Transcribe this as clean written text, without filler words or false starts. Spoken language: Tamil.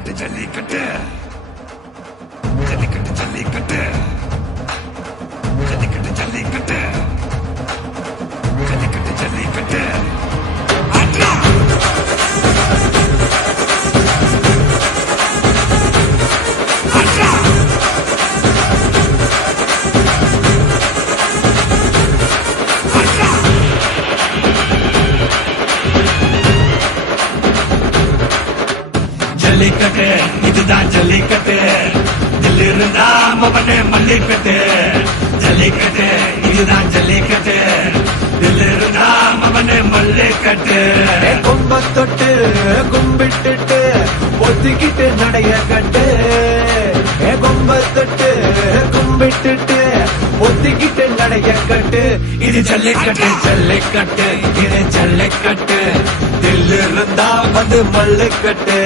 ஜல்லிக்கட்டு ஜல்லிக்கட்டு ஜல்லிக்கட்டு ஜல்லிக்கட்டு ஜல்லிக்கட்டு ஜல்லிக்கட்டு ஜல்லிக்கட்டு ஜல்லிக்கட்டு ஆட்ரா ஆட்ரா ஆட்ரா ஜல்லிக்கட்டு இதுதான் ஜல்லிக்கட்டு தில் இருந்தா மவனே மல்லிக்கட்டு ஜல்லிக்கட்டு இதுதான் ஜல்லிக்கட்டு தில் இருந்தா மவனே மல்லிக்கட்டு கொம்ப தொட்டு கும்பிட்டுட்டு ஒத்திக்கிட்டு நடைய கட்டு கொம்ப தொட்டு கும்பிட்டுட்டு ஒத்திக்கிட்டு நடைய கட்டு இது ஜல்லிக்கட்டு ஜல்லிக்கட்டு இது ஜல்லிக்கட்டு தில் இருந்தா வந்து மல்லுக்கட்டு